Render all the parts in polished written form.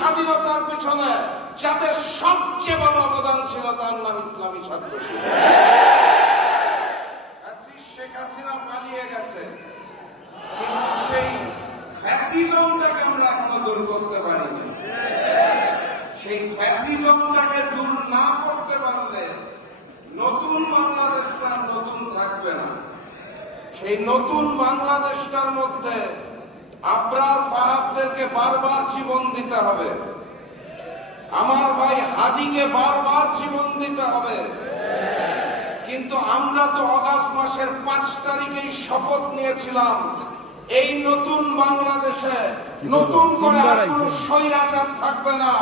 স্বাধীনতার পেছনে যাদের সবচেয়ে বড় অবদান ছিল তার নাম ইসলামী ছাত্র শিবির। শেখ হাসিনা পালিয়ে গেছে, কিন্তু সেই ফ্যাসিজমটাকে আমরা এখনো দূর করতে পারিনি। সেই ফ্যাসিজমটাকে দূর না করতে পারলে নতুন বাংলাদেশটা নতুন থাকবে না। সেই নতুন বাংলাদেশটার মধ্যে আবরার ফাহাদদেরকে বারবার জীবন দিতে হবে, আমার ভাই হাদিকে বারবার জীবন দিতে হবে। কিন্তু আমরা তো আগস্ট মাসের 5 তারিখেই শপথ নিয়েছিলাম এই নতুন বাংলাদেশে নতুন করে আর কোনো স্বৈরাচার থাকবে না,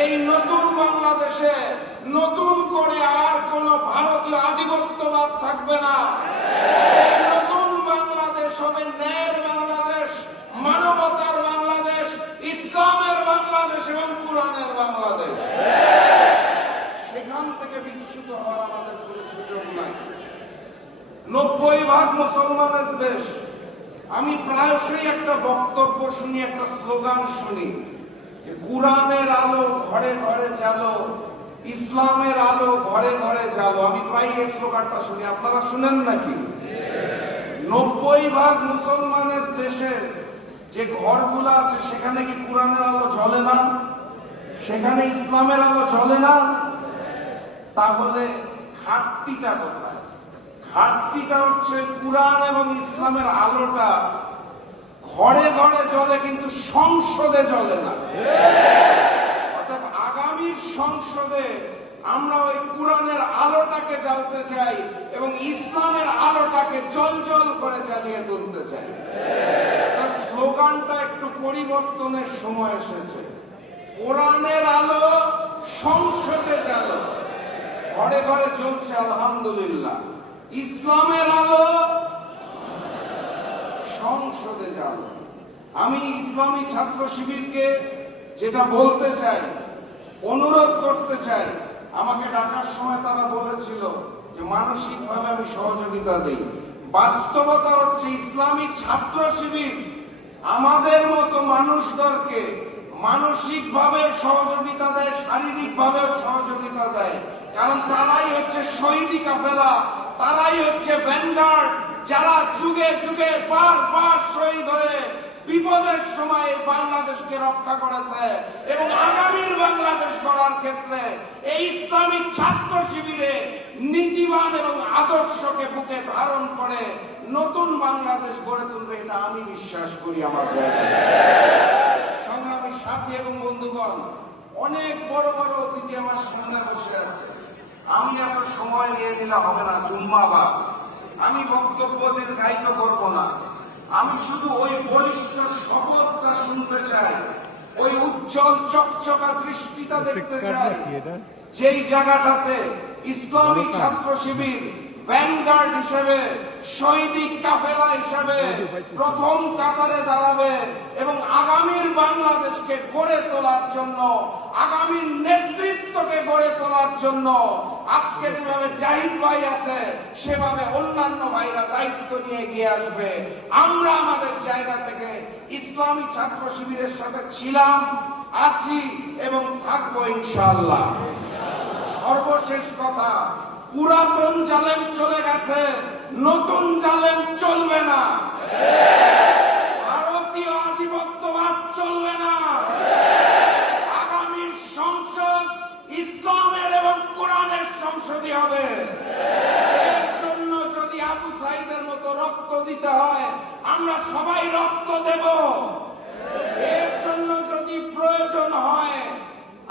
এই নতুন বাংলাদেশে নতুন করে আর কোনো ভারতীয় আধিপত্যবাদ থাকবে না। এই নতুন বাংলাদেশ হবে ন্যায়ের বাংলাদেশ, মানবতার বাংলাদেশ, ইসলামের বাংলাদেশ এবং কোরআনের বাংলাদেশ। সেখান থেকে বিচ্যুত হওয়ার আমাদের কোনো সুযোগ নাই। 90% মুসলমানের দেশ। আমি প্রায়শই একটা বক্তব্য শুনি, একটা স্লোগান শুনি, কোরআনের আলো ঘরে ঘরে জ্বালো, ইসলামের আলো ঘরে ঘরে জ্বালো। আমি প্রায় এই স্লোগানটা শুনি, আপনারা শুনেন নাকি? 90% মুসলমানের দেশে যে ঘরগুলো আছে সেখানে কি কোরআনের আলো জ্বলে না? সেখানে ইসলামের আলো জ্বলে না? তাহলে ঘাটতিটা কোথায়? ঘাটতিটা হচ্ছে কোরআন এবং ইসলামের আলোটা ঘরে ঘরে জ্বলে কিন্তু সংসদে জ্বলে না। অর্থাৎ আগামী সংসদে আমরা ওই কোরআনের আলোটাকে জ্বালতে চাই এবং ইসলামের আলোটাকে জ্বলজ্বল করে জ্বালিয়ে তুলতে চাই। তার স্লোগানটা একটু পরিবর্তনের সময় এসেছে। কোরআনের আলো সংসদে জ্বালো, ঘরে ঘরে চলছে আলহামদুলিল্লাহ। ইসলামের আলো সংসদে জ্বালো। আমি ইসলামী ছাত্র শিবিরকে যেটা বলতে চাই, অনুরোধ করতে চাই, আমাকে ডাকার সময় তারা বলেছিল যে মানসিকভাবে আমি সহযোগিতা দিই। বাস্তবতা হচ্ছে ইসলামী ছাত্র শিবির আমাদের মতো মানুষদেরকে মানসিকভাবে সহযোগিতা দেয়, শারীরিকভাবে সহযোগিতা দেয়। কারণ তারাই হচ্ছে শহীদি কাফেলা, তারাই হচ্ছে ভ্যানগার্ড, যারা যুগে যুগে বারবার শহীদ হয়ে বিপদের সময় বাংলাদেশকে রক্ষা করেছে এবং আগামীর বাংলাদেশ গড়ার ক্ষেত্রে এই ইসলামী ছাত্র শিবিরে নীতিবান এবং আদর্শকে বুকে ধারণ করে নতুন বাংলাদেশ গড়ে তুলবে, এটা আমি বিশ্বাস করি আমার জায়গায়। সংগ্রামী সাথী এবং বন্ধুগণ, অনেক বড় বড় অতিথি আমার সামনে বসে আছে। আমি এত সময় নিয়ে নিলে হবে না, জুম্মাবাদ। আমি বক্তব্য দীর্ঘায়িত করব না। আমি শুধু ওই বলিষ্ঠ শপথটা শুনতে চাই, ওই উজ্জ্বল চকচকা দৃষ্টিটা দেখতে চাই, যেই জায়গাটাতে ইসলামী ছাত্র শিবির ভ্যানগার্ড হিসেবে, শহীদি কাফেলা হিসেবে প্রথম কাতারে দাঁড়াবে এবং আগামীর বাংলাদেশকে গড়ে তোলার জন্য, আগামীর নেতৃত্বকে গড়ে তোলার জন্য আজকে যেভাবে জাহিদ ভাই আছে সেভাবে অন্যান্য ভাইরা দায়িত্ব নিয়ে এগিয়ে আসবে। আমরা আমাদের জায়গা থেকে ইসলামী ছাত্র শিবিরের সাথে ছিলাম, আছি এবং থাকবো ইনশাআল্লাহ। সর্বশেষ কথা, পুরাতন জালেম চলে গেছে, নতুন জালেম চলবে না। ভারতীয় আধিপত্যবাদ চলবে না। আগামী সংসদ ইসলামের এবং কোরআনের সংসদই হবে। এর জন্য যদি আবু সাইদের মতো রক্ত দিতে হয় আমরা সবাই রক্ত দেব। এর জন্য যদি প্রয়োজন হয়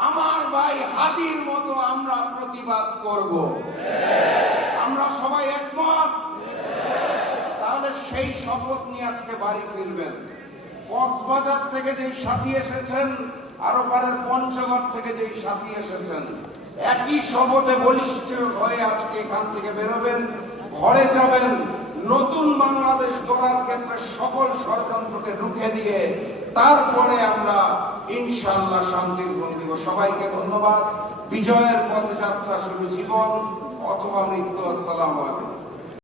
আমার ভাই হাদির মতো আমরা প্রতিবাদ করব। আমরা সবাই একমত? তাহলে সেই শপথ নিয়ে আজকে বাড়ি ফিরবেন। কক্সবাজার থেকে যেই সাথী এসেছেন, আরো পারের পঞ্চগড় থেকে যেই সাথী এসেছেন, একই শপথে বলিষ্ঠ হয়ে আজকে এখান থেকে বেরোবেন, ঘরে যাবেন, নতুন বাংলাদেশ গড়ার ক্ষেত্রে সকল ষড়যন্ত্রকে রুখে দিয়ে তারপরে আমরা ইনশাআল্লাহ শান্তির ঘুম দিব। সবাইকে ধন্যবাদ। বিজয়ের পথে যাত্রা শুরু জীবন অথবা মৃত্যু। আসসালামু আলাইকুম।